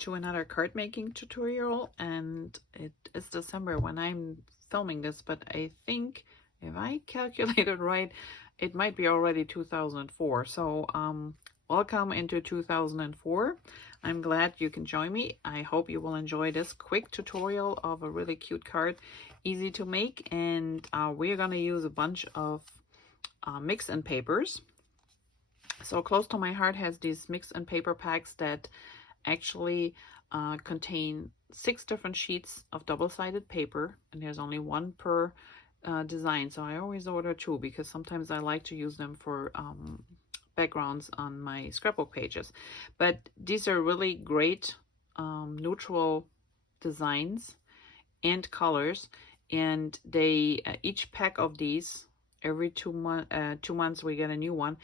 to another card making tutorial, and it is December when I'm filming this, but I think if I calculated right, it might be already 2004. So welcome into 2004. I'm glad you can join me. I hope you will enjoy this quick tutorial of a really cute card, easy to make, and we're gonna use a bunch of mix and papers. So Close to My Heart has these mix and paper packs that actually contain 6 different sheets of double-sided paper, and there's only one per design. So I always order 2 because sometimes I like to use them for backgrounds on my scrapbook pages. But these are really great neutral designs and colors, and they each pack of these, every 2 months we get a new one,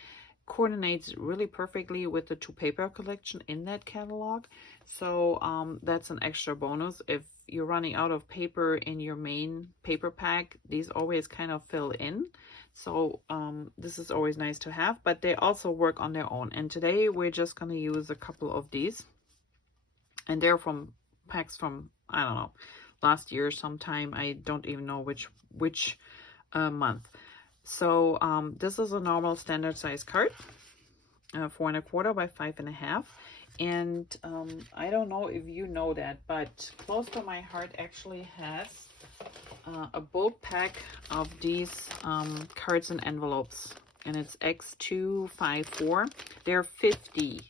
coordinates really perfectly with the 2 paper collection in that catalog. So that's an extra bonus. If you're running out of paper in your main paper pack, these always kind of fill in. So this is always nice to have, but they also work on their own. And today we're just going to use a couple of these, and they're from packs from, I don't know, last year sometime. I don't even know which month. So this is a normal standard size card, 4 1/4 by 5 1/2. And I don't know if you know that, but Close to My Heart actually has a bulk pack of these cards and envelopes, and it's X254. There are 50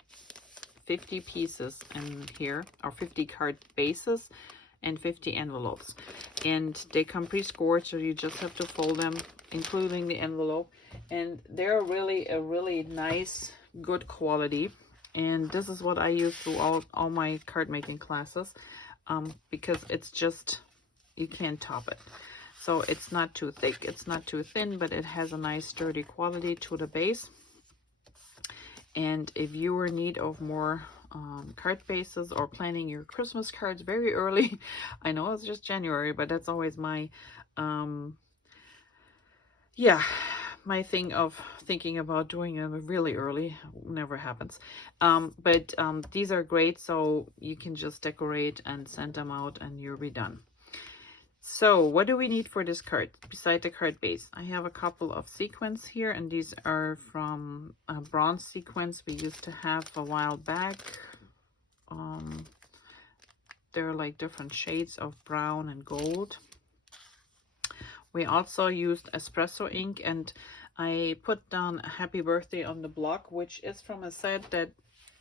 pieces in here, or 50 card bases and 50 envelopes, and they come pre-scored, so you just have to fold them, including the envelope, and they're really a really nice, good quality. And this is what I use through all my card making classes, because it's just, you can't top it. So it's not too thick, it's not too thin, but it has a nice sturdy quality to the base. And if you are in need of more card bases or planning your Christmas cards very early, I know it's just January, but that's always my my thing of thinking about doing it really early. Never happens. But these are great, so you can just decorate and send them out and you'll be done. So what do we need for this card beside the card base? I have a couple of sequins here, and these are from bronze sequins we used to have a while back. They're like different shades of brown and gold. We also used espresso ink, and I put down a happy birthday on the block, which is from a set that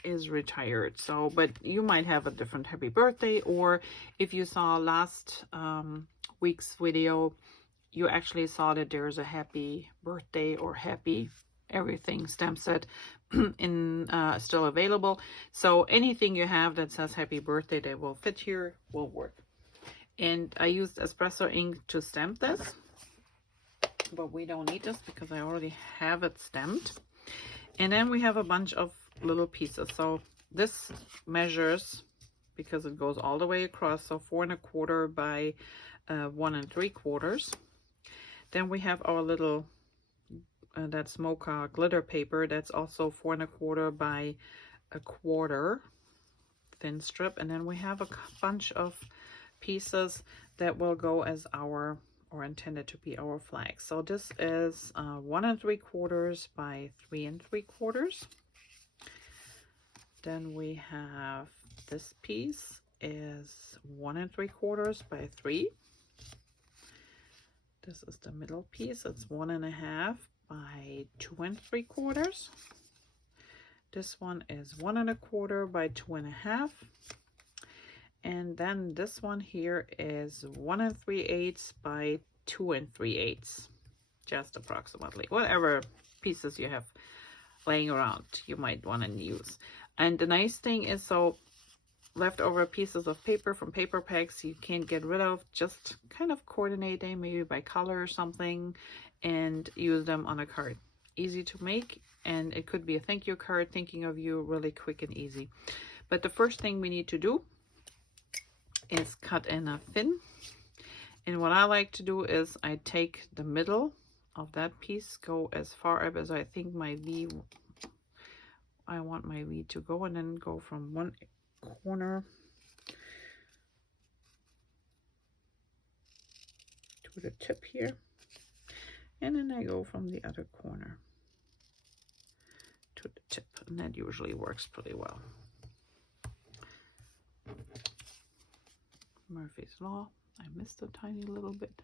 is retired. So, but you might have a different happy birthday, or if you saw last week's video, you actually saw that there's a happy birthday or happy everything stamp set in still available. So anything you have that says happy birthday that will fit here will work. And I used espresso ink to stamp this, but we don't need this because I already have it stamped. And then we have a bunch of little pieces. So this measures, because it goes all the way across, so 4 1/4 by 1 3/4. Then we have our little that's Mocha glitter paper. That's also 4 1/4 by 1/4 thin strip. And then we have a bunch of pieces that will go as our, or intended to be our flag. So this is 1 3/4 by 3 3/4. Then we have this piece is 1 3/4 by 3. This is the middle piece. It's 1 1/2 by 2 3/4. This one is 1 1/4 by 2 1/2. And then this one here is 1 3/8 by 2 3/8, just approximately. Whatever pieces you have laying around, you might want to use. And the nice thing is, so leftover pieces of paper from paper packs you can't get rid of, just kind of coordinate them maybe by color or something and use them on a card. Easy to make, and it could be a thank you card, thinking of you, really quick and easy. But the first thing we need to do is cut in a fin. And what I like to do is I take the middle of that piece, go as far up as I think my V, I want my V to go, and then go from 1 corner to the tip here, and then I go from the other corner to the tip, and that usually works pretty well. Murphy's Law. I missed a tiny little bit,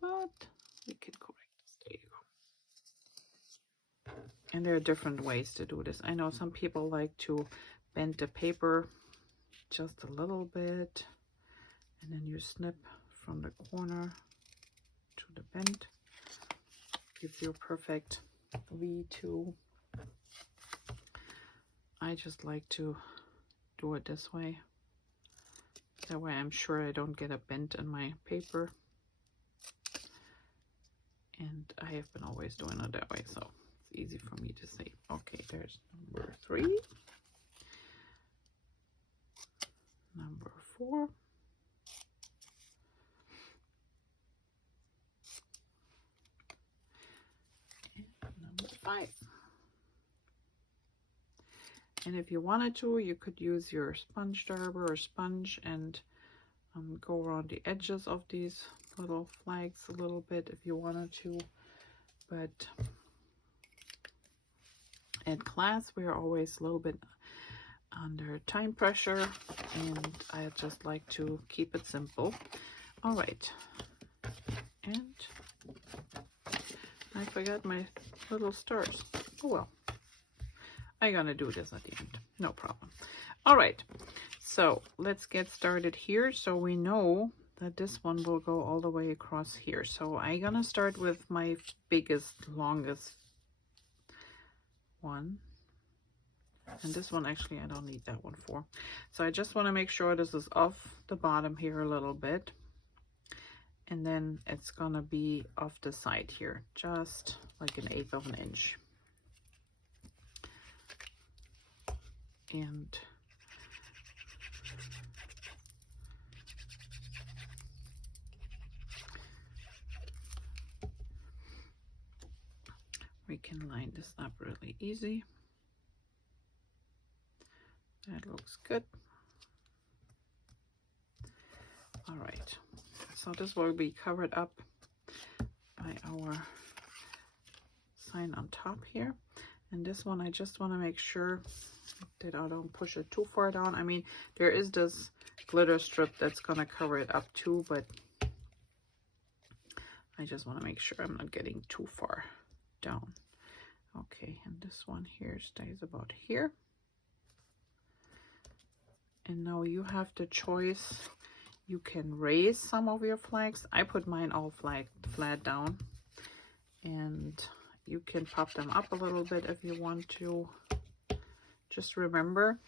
but we can correct this. There you go. And there are different ways to do this. I know some people like to bend the paper just a little bit, and then you snip from the corner to the bend. Gives you a perfect V2. I just like to do it this way. That way I'm sure I don't get a bend in my paper. And I have been always doing it that way, so it's easy for me to say. Okay, there's number 3. Number 4. And number 5. And if you wanted to, you could use your sponge dauber or sponge and go around the edges of these little flags a little bit if you wanted to. But at class, we are always a little bit under time pressure, and I just like to keep it simple. All right. And I forgot my little stars. Oh well. I'm gonna do this at the end, no problem. All right, so let's get started here. So we know that this one will go all the way across here. So I'm gonna start with my biggest, longest one. And this one, actually, I don't need that one for. So I just wanna make sure this is off the bottom here a little bit. And then it's gonna be off the side here, just like 1/8 of an inch. And we can line this up really easy. That looks good. All right, so this will be covered up by our sign on top here. And this one, I just want to make sure that I don't push it too far down. I mean, there is this glitter strip that's going to cover it up too, but I just want to make sure I'm not getting too far down. Okay, and this one here stays about here. And now you have the choice. You can raise some of your flags. I put mine all flat down. And you can pop them up a little bit if you want to. Just remember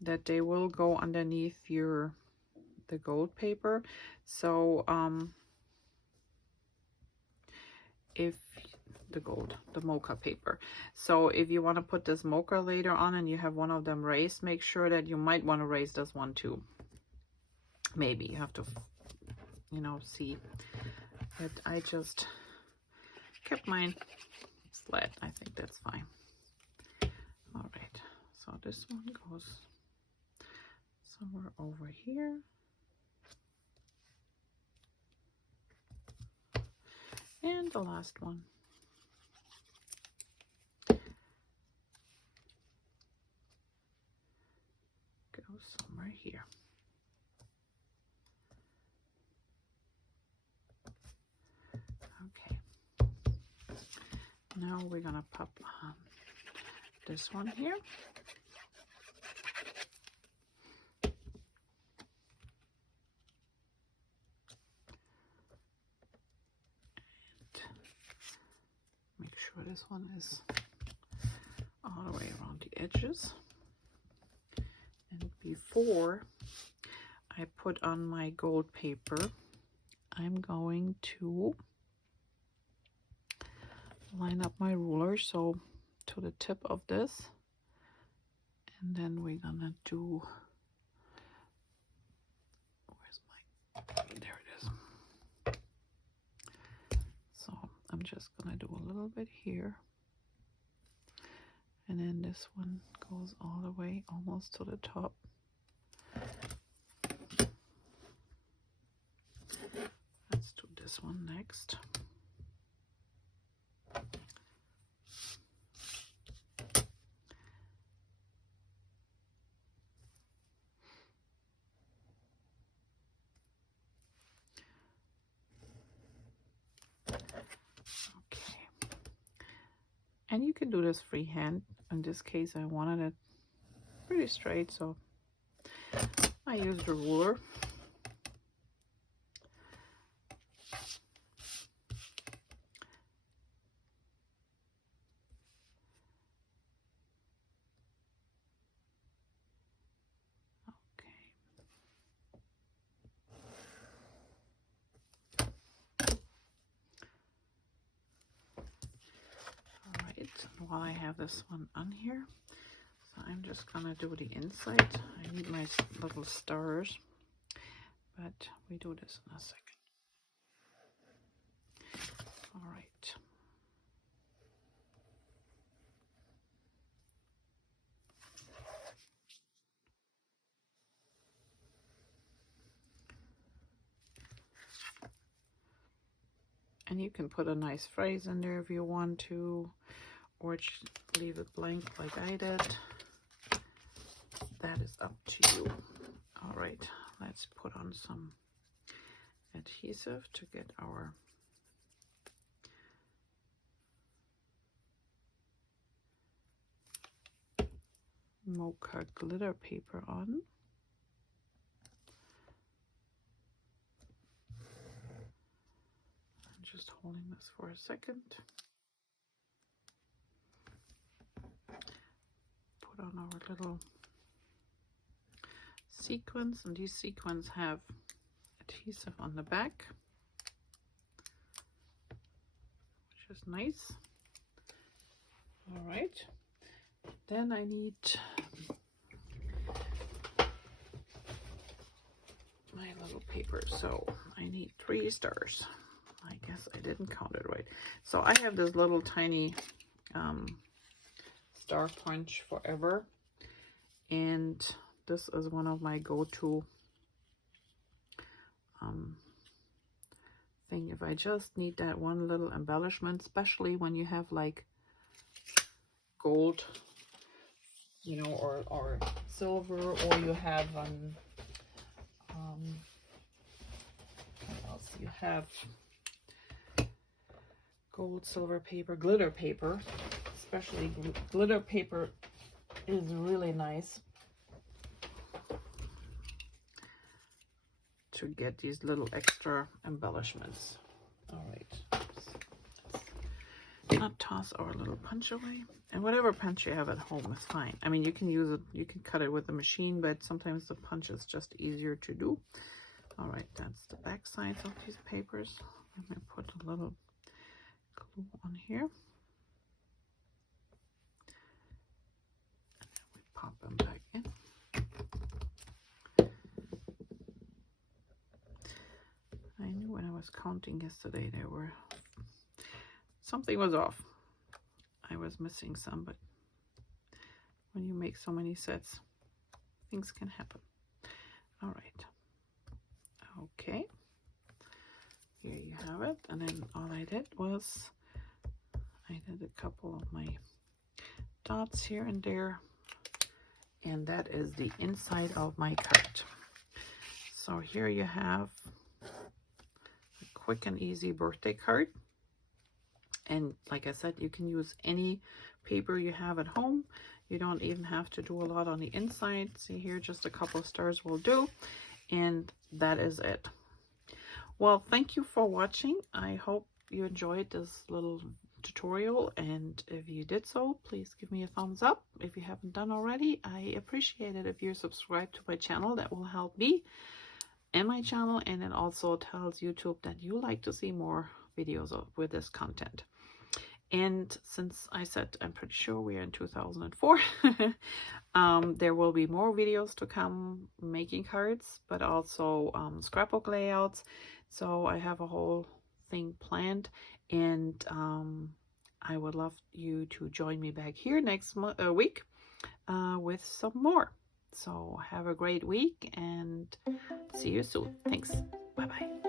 that they will go underneath the gold paper. So if the Mocha paper. So if you want to put this Mocha later on and you have one of them raised, make sure that you might want to raise this one too. Maybe you have to, you know, see. But I just kept mine flat. I think that's fine. All right. So this one goes somewhere over here. And the last one goes somewhere here. Okay. Now we're gonna pop on this one here. Make sure this one is all the way around the edges. And before I put on my gold paper, I'm going to line up my ruler so to the tip of this, and then we're gonna do, where's my, there it is. So I'm just gonna do a little bit here, and then this one goes all the way almost to the top. Let's do this one next. And you can do this freehand. In this case, I wanted it pretty straight, so I used a ruler. While I have this one on here, so I'm just gonna do the inside. I need my little stars, but we do this in a second. All right. And you can put a nice phrase in there if you want to, or just leave it blank like I did. That is up to you. All right, let's put on some adhesive to get our Mocha glitter paper on. I'm just holding this for a second. Put on our little sequins, and these sequins have adhesive on the back, which is nice. All right, then I need my little paper, so I need 3 stars. I guess I didn't count it right. So I have this little tiny star punch forever, and this is one of my go-to thing if I just need that one little embellishment, especially when you have like gold, you know, or silver, or you have what else you have, gold, silver paper, glitter paper. Especially glitter paper is really nice to get these little extra embellishments. All right, not toss our little punch away, and whatever punch you have at home is fine. I mean, you can use it, you can cut it with the machine, but sometimes the punch is just easier to do. All right, that's the back sides of these papers. Let me put a little glue on here. Pop them back in. I knew when I was counting yesterday there were something was off. I was missing some, but when you make so many sets, things can happen. All right. Okay. Here you have it. And then all I did was I did a couple of my dots here and there. And that is the inside of my card. So here you have a quick and easy birthday card. And like I said, you can use any paper you have at home. You don't even have to do a lot on the inside. See here, just a couple of stars will do. And that is it. Well, thank you for watching. I hope you enjoyed this little tutorial, and if you did so, please give me a thumbs up. If you haven't done already, I appreciate it if you're subscribed to my channel. That will help me and my channel, and it also tells YouTube that you like to see more videos with this content. And since I said I'm pretty sure we are in 2004, there will be more videos to come making cards, but also scrapbook layouts. So I have a whole thing planned, and I would love you to join me back here next week with some more. So have a great week and see you soon. Thanks. Bye-bye.